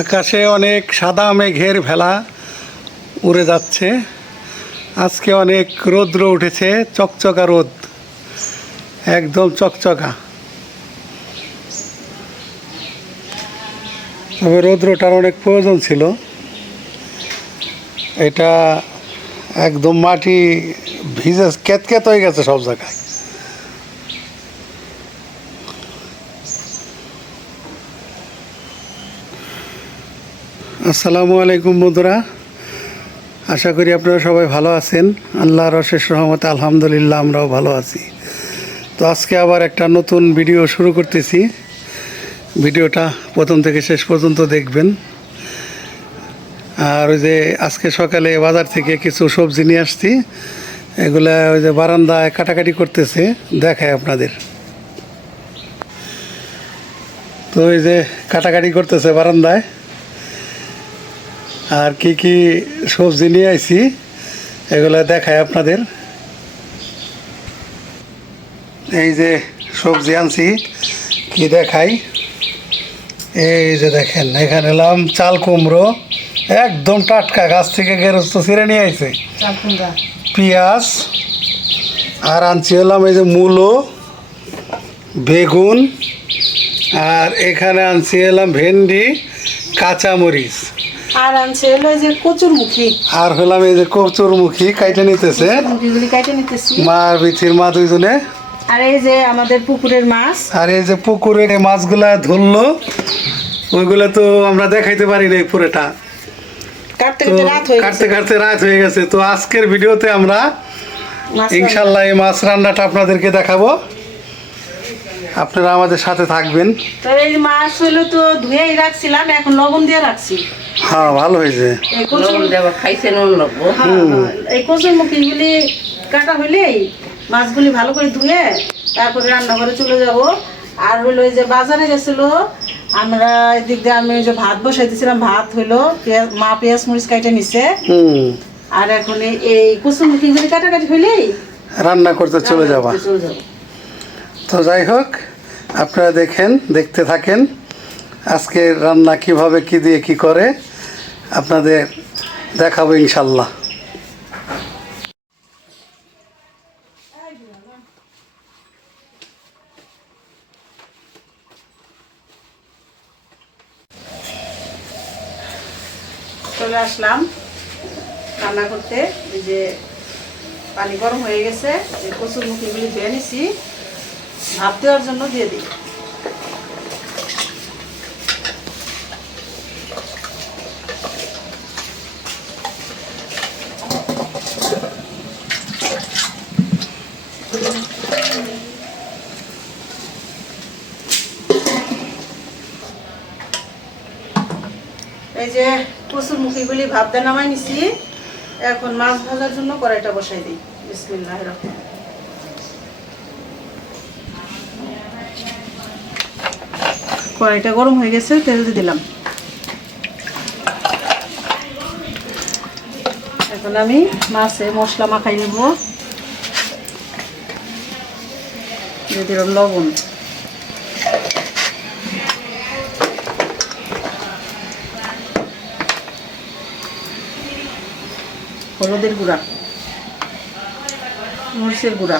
আকাশে অনেক সাদা মেঘের ভেলা উড়ে যাচ্ছে। আজকে অনেক রৌদ্র উঠেছে, চকচকা রোদ, একদম চকচকা। তবে রৌদ্রটার অনেক প্রয়োজন ছিল। এটা একদম মাটি ভিজে ক্যাতক্যাত হয়ে গেছে সব জায়গায়। আসসালামু আলাইকুম বন্ধুরা। আশা করি আপনারা সবাই ভালো আছেন। আল্লাহর অশেষ রহমতে আলহামদুলিল্লাহ আমরাও ভালো আছি। তো আজকে আবার একটা নতুন ভিডিও শুরু করতেছি। ভিডিওটা প্রথম থেকে শেষ পর্যন্ত দেখবেন। আর ওই যে আজকে সকালে বাজার থেকে কিছু সবজি নিয়ে আসছি। এগুলা ওই যে বারান্দায় কাটাকাটি করতেছে দেখায় আপনাদের। তো ওই যে কাটাকাটি করতেছে বারান্দায়। আর কি কি সবজি নিয়ে আইছি এগুলো দেখায় আপনাদের। এই যে সবজি আনছি কি দেখাই? এই যে দেখেন এখানে এলাম চাল কুমড়ো একদম টাটকা গাছ থেকে গেরস্ত ছিঁড়ে নিয়ে আইছে। পেঁয়াজ আর আনছি হলাম এই যে মূলো বেগুন আর এখানে আনছি এলাম ভেন্ডি কাঁচামরিচ। আর আনছে হলো যে কচুর মুখী আর হলাম এই যে কচুরমুখী কাইটে নিতেছে। নিতেছি। মার বিথির মা দুইজনে। আর এই যে আমাদের পুকুরের মাছ। আর এই যে পুকুরে এই মাছগুলা ধরলো ওইগুলো তো আমরা দেখাইতে পারি না পুরোটা। কাটতে কাটতে রাত হয়ে গেছে। তো আজকের ভিডিওতে আমরা ইনশাল্লাহ এই মাছ রান্নাটা আপনাদেরকে দেখাবো। আপনারা আমাদের সাথে থাকবেন। তো এই মাছ হলো তো ধুয়েই রাখছিলাম এখন লবণ দিয়ে রাখছি। হ্যাঁ ভালো হয়েছে। এই কচুর লবণ খাইছে নুন লাগবো হ্যাঁ, হ্যাঁ। এই কচুর মুখিগুলি কাটা হইলেই মাছগুলি ভালো করে ধুয়ে তারপরে রান্না করে চলে যাব। আর হলো এই যে বাজারে গেছিল আমরা এদিক দিয়ে আমি ওই যে ভাত বসাইতেছিলাম ভাত হইল পেঁয়াজ মা পেঁয়াজ মরিচ কাটে নিছে। আর এখন এই- কচুর মুখিগুলি কাটাকাটি হইলেই রান্না করতে চলে যাবা। চলে যাব। তো যাই হোক, আপনারা দেখেন, দেখতে থাকেন, আজকে রান্না কীভাবে, কি দিয়ে, কি করে, আপনাদের দেখাবো ইনশাল্লাহ। চলে আসলাম রান্না করতে। এই যে পানি গরম হয়ে গেছে কচুর মুখিগুলি ধুয়ে নিছি। ভাত দেওয়ার জন্য দিয়ে দিই। এই যে কচুর মুখিগুলি দিয়ে নামাই নিছি, এখন মাছ ভাজার জন্য কড়াইটা বসাই দিই। বিসমিল্লাহ রহমান কড়াইটা গরম হয়ে গেছে, তেল দিয়ে দিলাম। এখন আমি মাছে মশলা মাখাই নেব। দিয়ে দিলাম লবণ। হলুদের গুঁড়া, মরিচের গুঁড়া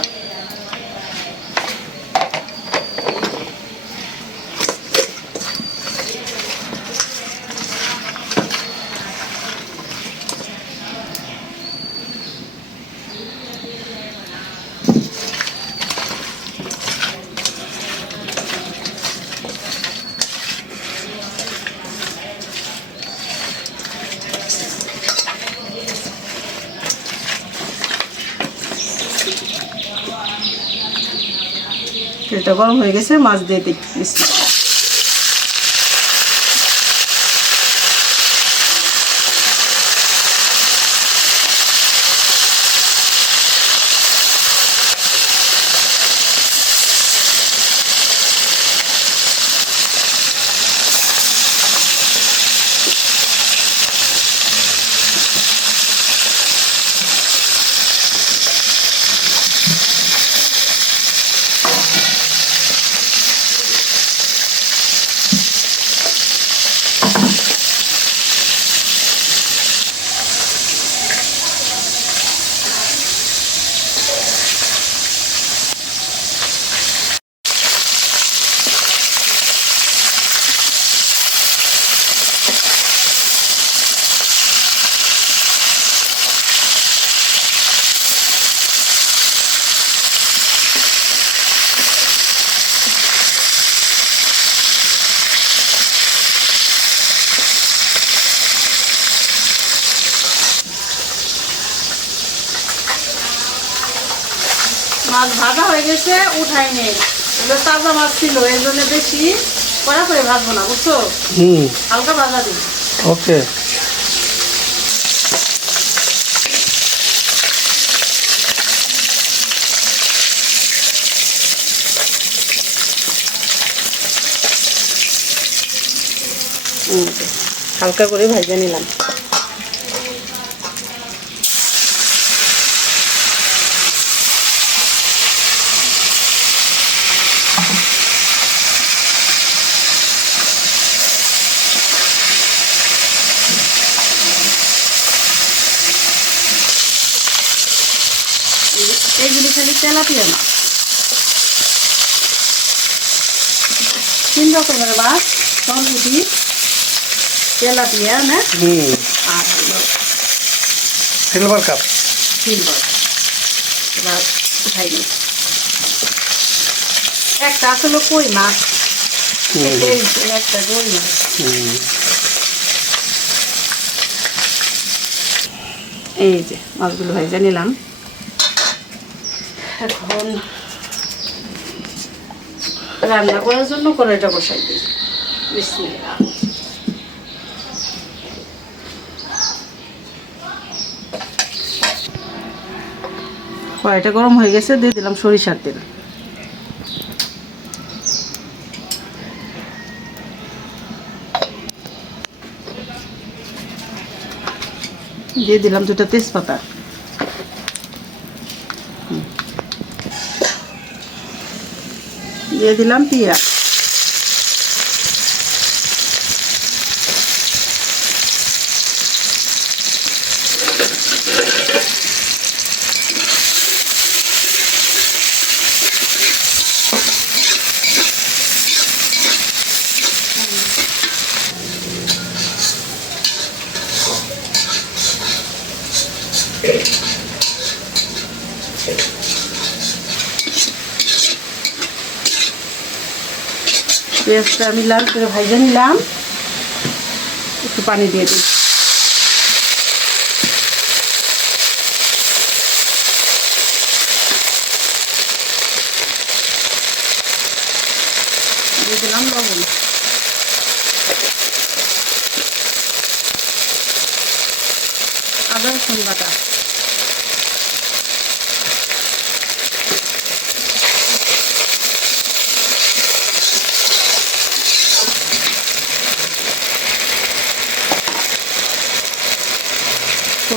তেলটা গরম হয়ে গেছে মাছ দিয়ে দিই ভাজা হয়ে গেছে উঠাই নেই। এগুলো তাজা মাছ ছিল এই জন্য বেশি কড়া করে ভাজবো না বুঝছ? হুম। হালকা ভাজা দিই। ওকে। হালকা করে ভাজা নিলাম। এইগুলি খালি তেলাপিয়া মাছ তিন রকমের মাছ সরপুটি তেলাপিয়া না? আর হলো সিলভার কাপ। সিলভার। এবার উঠাই একটা আসলে কই মাছ। একটা কই মাছ। এই যে মাছগুলো ভেজে নিলাম। এখন রান্না করার জন্য কড়াইটা বসাই দিই। বিসমিল্লাহ। কড়াইটা গরম হয়ে গেছে, দিয়ে দিলাম সরিষার তেল। দিয়ে দিলাম দুটো তেজপাতা। দিয়ে দিলাম পেঁয়াজ পেঁয়াজটা আমি লাল করে ভাজে নিলাম। একটু পানি দিয়ে দিই দিয়ে দিলাম লবণ আদা রসুন বাটা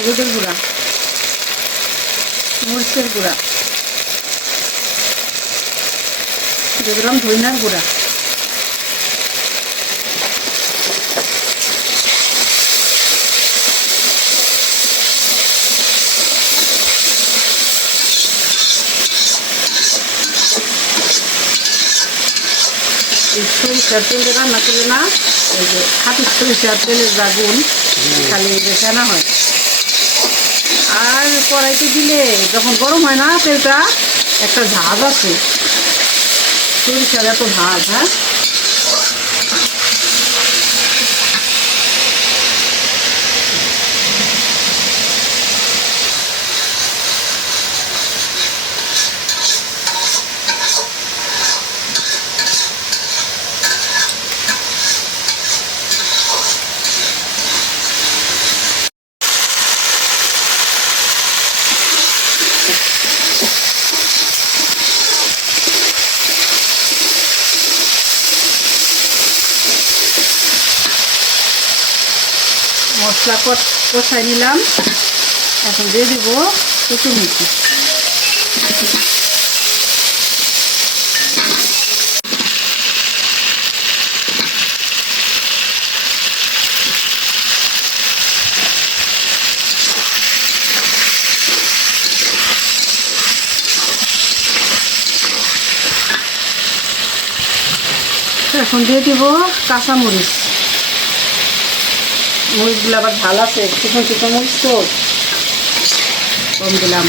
হলুদের গুঁড়া মরিচের গুঁড়া দিয়ে দিলাম ধইনার গুঁড়া। সরিষার তেল রান্না করে না এই যে খাটি সরিষার তেলের গুণ খালি যে হয়। আর কড়াইতে দিলে যখন গরম হয় না তেলটা, একটা ঝাঁজ আছে। সরিষার এত ঝাঁজ হ্যাঁ? মশলা কষ কষাই নিলাম। এখন দিয়ে দিব কুচুমুচি এখন দিয়ে দিব কাঁচামরিচ। মরিচগুলো আবার ভালো আছে চিকন চিকন মরিচ তো। কম দিলাম।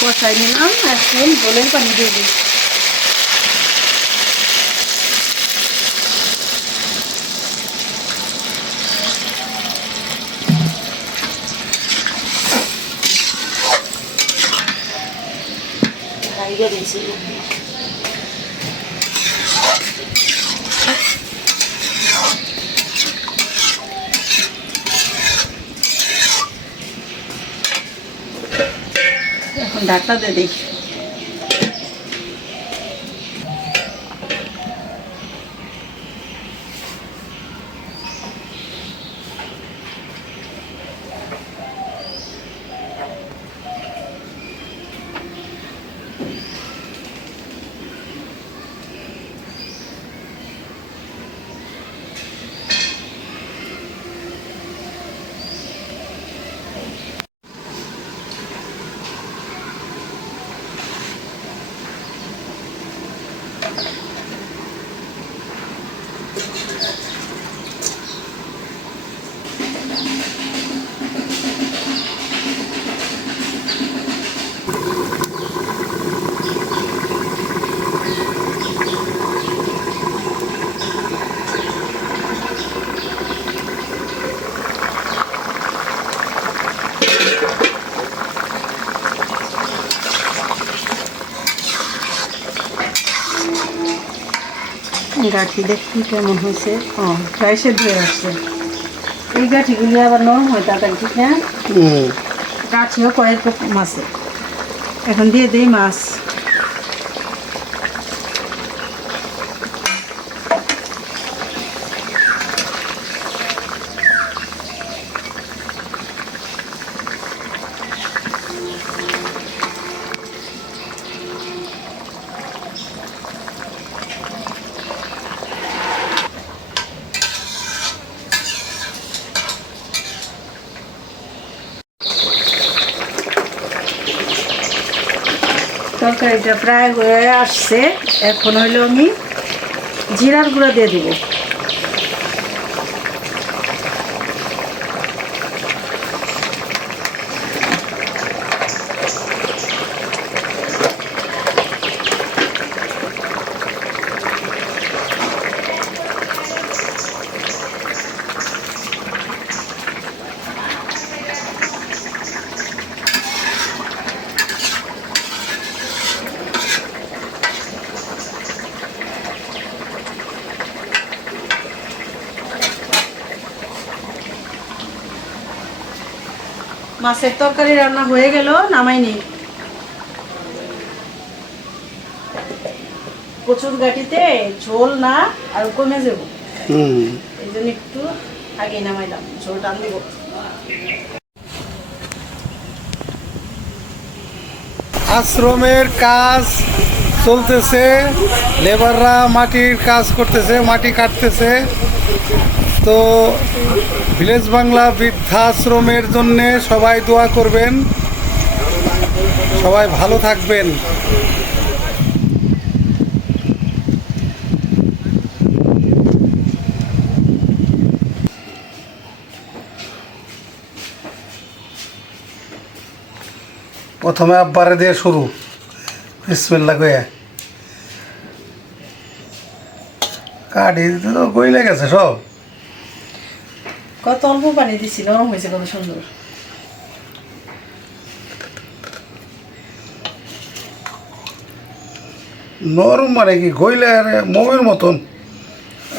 কষাই নিলাম, এখন জলের পানি দিয়ে দিই দিয়েছি। এখন ডাক্তার দিয়ে দিই গাঠি দেখি কেমন হয়েছে। ও প্রায় সেদ্ধ হয়ে আসছে। এই গাঠিগুলি আবার নরম হয় তাড়াতাড়ি ঠিক না? গাঠিও কয়েক মাছে এখন দিয়ে দিই মাছ। তরকারিটা প্রায় হয়ে আসছে। এখন হইল আমি জিরার গুঁড়া দিয়ে দিব। মাছের তরকারি রান্না হয়ে গেল নামাইনি। কচুর গাঠিতে ঝোল না আর কমে যাব। এই জন্য একটু আগে নামাইলাম ঝোল টান দিব। আশ্রমের কাজ চলতেছে লেবাররা মাটির কাজ করতেছে মাটি কাটতেছে। তো ভিলেজ বাংলা বৃদ্ধাশ্রমের জন্যে সবাই দোয়া করবেন। সবাই ভালো থাকবেন। প্রথমে আব্বারে দিয়ে শুরু। বিসমিল্লা কয়ে কাঠি তো গইলে গেছে সব। কত অল্প পানি দিছি নরম হয়েছে কত সুন্দর। নরম মানে কি গইলে মোমের মতন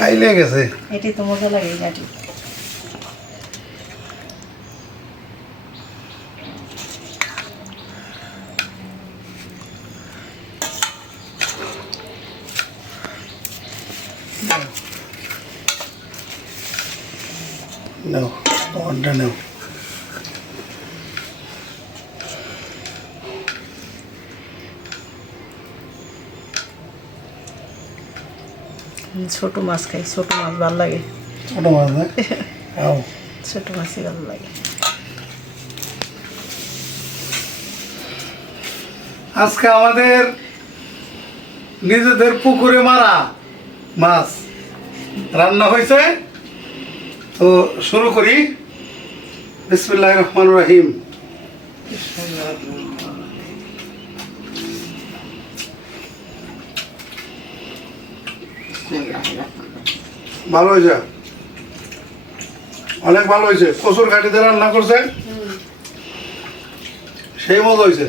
আইলে গেছে। এটি তো মজা লাগে এই ছোট মাছ খাই ছোট মাছ ভালো লাগে। ছোট মাছ না? ছোট মাছই ভালো লাগে। আজকে আমাদের নিজেদের পুকুরে মারা মাছ রান্না হয়েছে। তো শুরু করি। বিসমুল্লাহ রহমান রহিম। ভালো হয়েছে? অনেক ভালো হয়েছে। কচুর ঘাটিতে রান্না করছে। সেই মতো হয়েছে।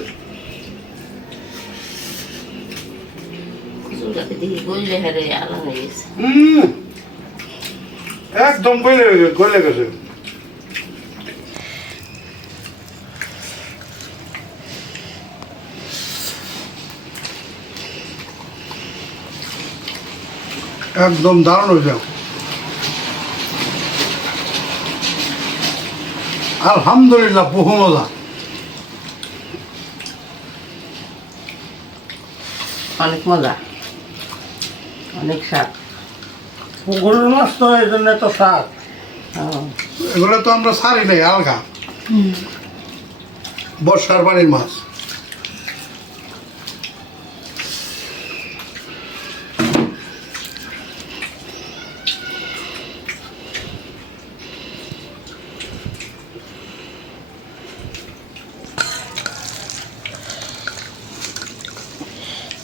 একদম কইলে গেছে। গলে গেছে। একদম দারুণ হয়েছে আলহামদুলিল্লাহ বহু মজা অনেক মজা। অনেক শাক গরুর মাছ তো এই জন্য তো হ্যাঁ। এগুলো তো আমরা সারি নাই আলগা। বর্ষার বাড়ির মাছ।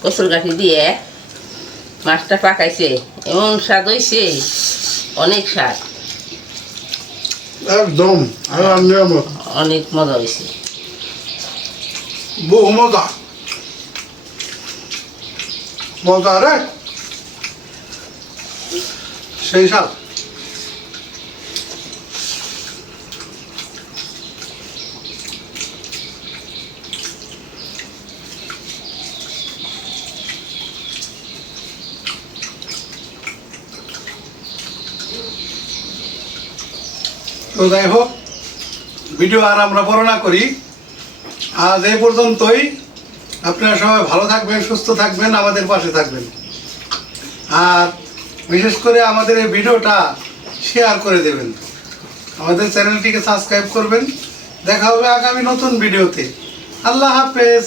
কসুর গাঠি দিয়ে মাছটা পাকাইছে। এমন স্বাদ হয়েছে অনেক স্বাদ। একদম অনেক মজা হয়েছে বহু মজা। মজা রে? সেই সাল তো যাই হোক, ভিডিও আর আমরা বড় না করি। আজ এই পর্যন্তই। আপনারা সবাই ভালো থাকবেন, সুস্থ থাকবেন, আমাদের পাশে থাকবেন। আর বিশেষ করে আমাদের এই ভিডিওটা শেয়ার করে দেবেন। আমাদের চ্যানেলটিকে সাবস্ক্রাইব করবেন। দেখা হবে আগামী নতুন ভিডিওতে। আল্লাহ হাফেজ।